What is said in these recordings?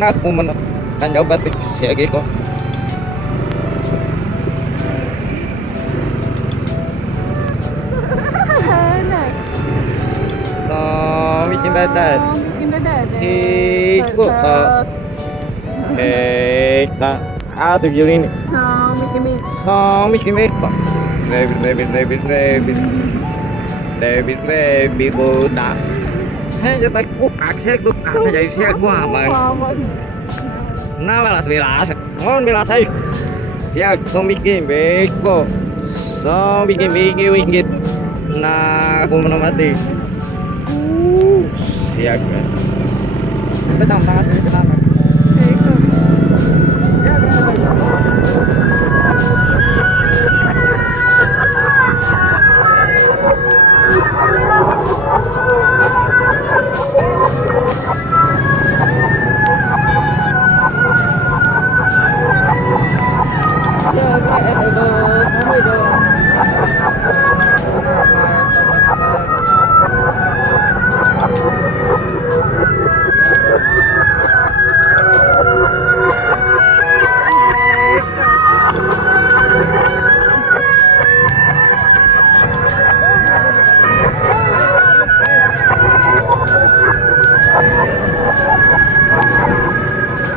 aku menekan jauh batik siya ko. So bikin badan. Ikut so. Nah, ada gini. So bikin kok. Rabbit budak. Hei, jadi kukak sih, kukak jadi sih gua aman. Nah, belas, mohon belas aja. Siap, so bikin beko, so bikin wingit. Nah, aku menemati. Siap kan. Tenang, tenang.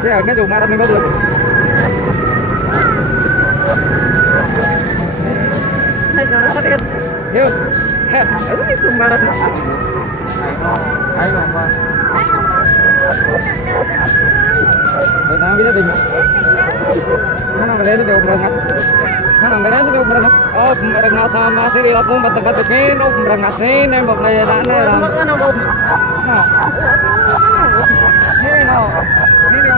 Ya, kan cuma ada minggu dulu. Hai, jangan sakit. Yuk. Itu itu marah. Ayo, Mama. Kita bisa dengar. Mana berada di obrolan? Mana berada di obrolan? Oh, pemberangas sama si aku batek-batekin, oh pemberangasin, nembak daya dana. Nah. Ini no. Ini yang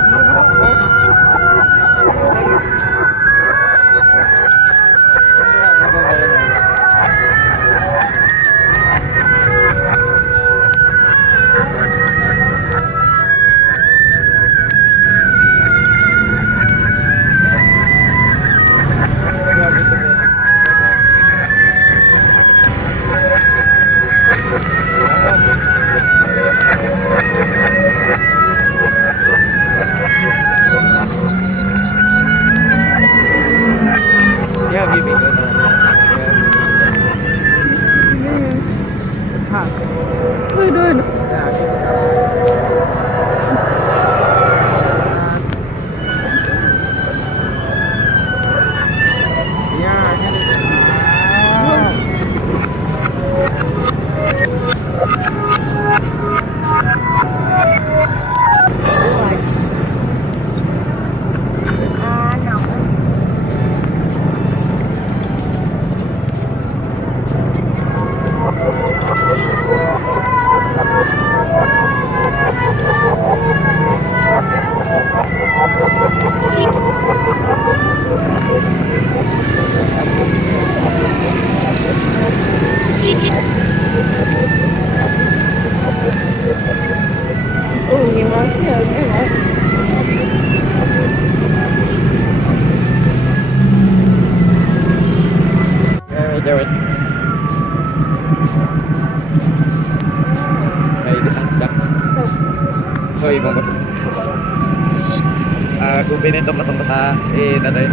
aku pindah untuk masuk peta tadi.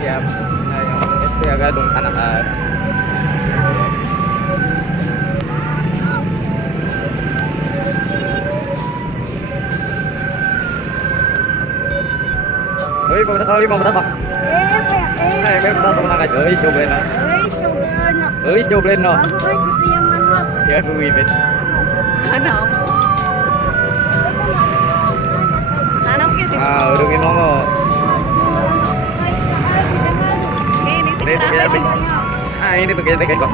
Ya, saya agak dong anak. Oi, kau berasa 5 berasa? Kau berasa menang aja. Oi, coba nak. Oi, coba nak. Siapa aku ibet? Ano? Ah, udah minum kok. Ini tuh kayak kok.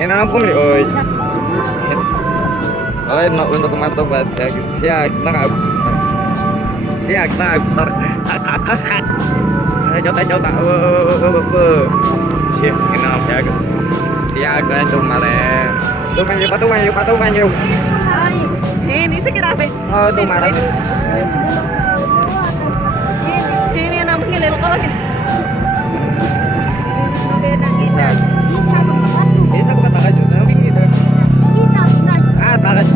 Ini nampung nih, oi. Kalau nak untuk martabak siap, nak habis. Siap, nak habis. Saya jota. Siap, ini apa siap? Siap kan tuh malam. Tuh manju. Ini sekitar apa? Oh, tuh malam. Ini yang namanya lelok lagi. Bisa ke Batang aja, tapi gitu. Ah, tahan.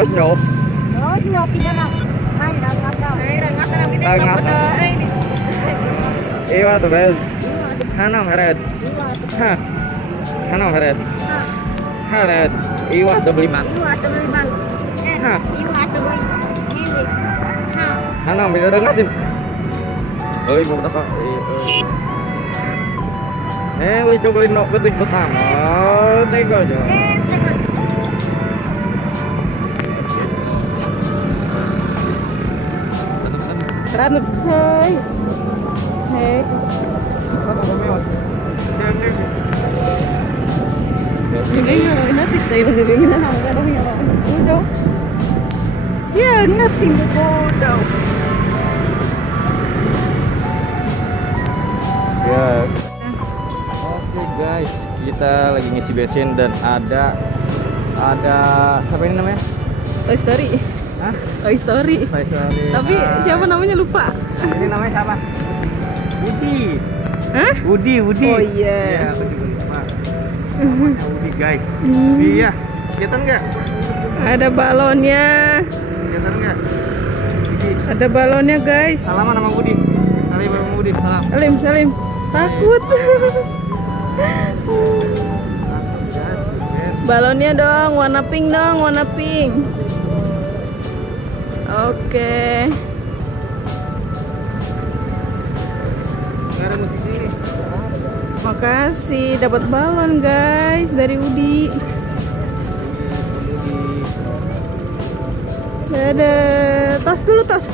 Terus nyop. Oh, nyop di dalam. Hai, dah ngasal. Dah ngasal yang ini Dah tak ngasal. pada ini. Iya tuh red. Hanong red. Hah. Hanong red. Ha red. Iwah tuh beli mang. Iwa tu beli bang. Hah. Iwa tu beli. Ini. Ha. Hanong bisa dengar sih. Oh ibu tas. Wis cobain nok betik bersama. Tega aja. Second. Ramai sekali. Hei. Ini ya, nanti saya lagi ingin nak ada yang udah. Siapa nasi muda? Ya. Oke guys, kita lagi ngisi bensin dan ada siapa ini namanya? Toy Story. Hah? Toy Story. Sorry. Tapi siapa namanya lupa? Ini namanya siapa? Woody. Hah? Woody. Oh iya. Iya, aku juga lupa. Namanya Woody guys. Iya. Kelihatan nggak? Ada balonnya. Kelihatan nggak? Woody. Ada balonnya guys. Salaman sama Woody. Salim sama Woody. Salam. Salim. Takut. Balonnya dong, warna pink dong, warna pink. Oke. Nggak ada musik ini. Makasih dapat balon guys dari Udi. Dadah. Tas dulu, tas.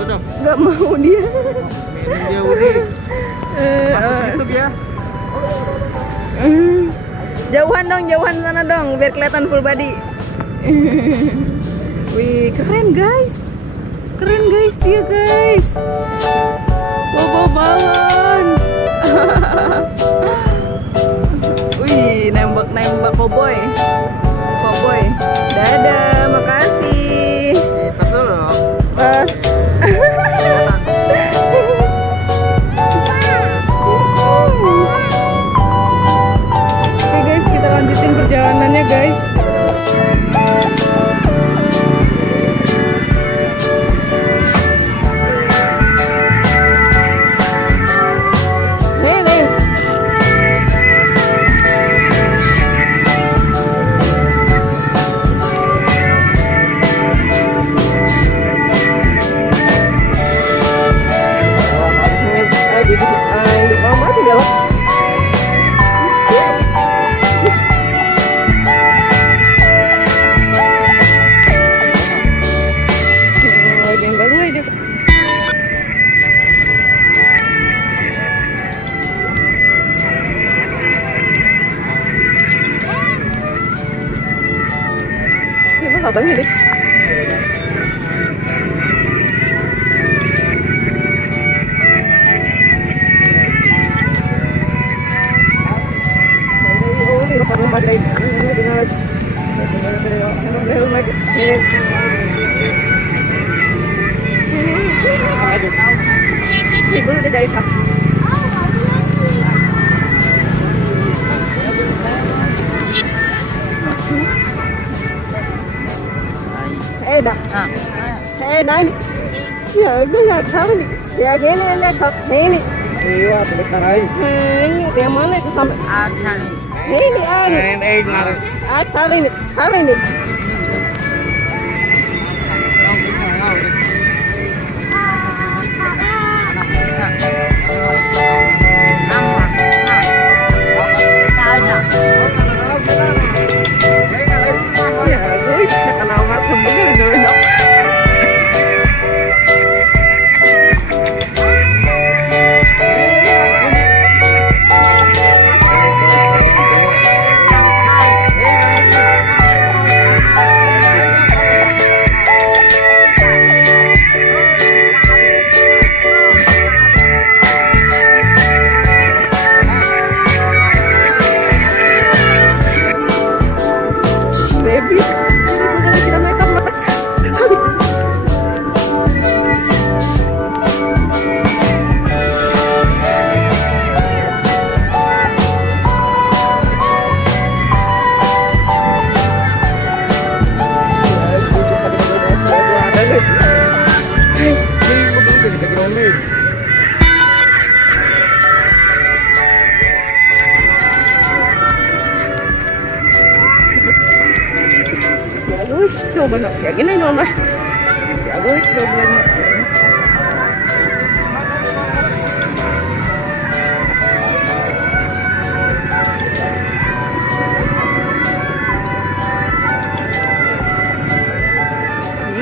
Lu dong. Gak mau dia. Dia Woody. Masuk YouTube ya. Jauhan sana dong, biar kelihatan full body. Wih, keren guys dia guys. Bawa balon. Wih, nembak cowboy. Dadah, makasih. Tas dulu. Pas. Oke guys, kita lanjutin perjalanannya guys. Abangnya deh. Ibu udah dari dah. Dah ni. Siapa nak cari ni? Siapa ni nak cari ni? Iya, tulis sarai. Ini yang mana itu sampai? Cari. Ini cari ni. coba nak siya gini nomor siya guys coba nak siya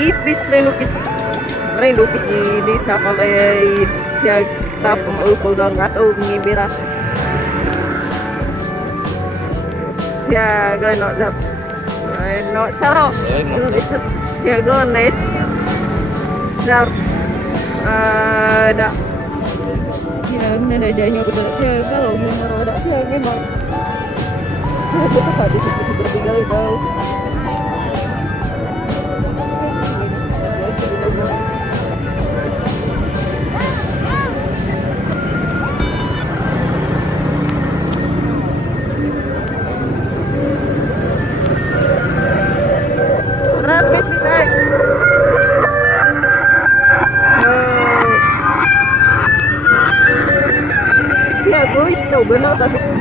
ipis rin lupis di desa palay siya tapong upol doon atau ngibira siya gano no saro siya gano sar ada siya menajanya betul siya kalau memang ada siya memang siya betul tadi seperti kali tahu Rapis bisa. Siya guys, tahu benar tak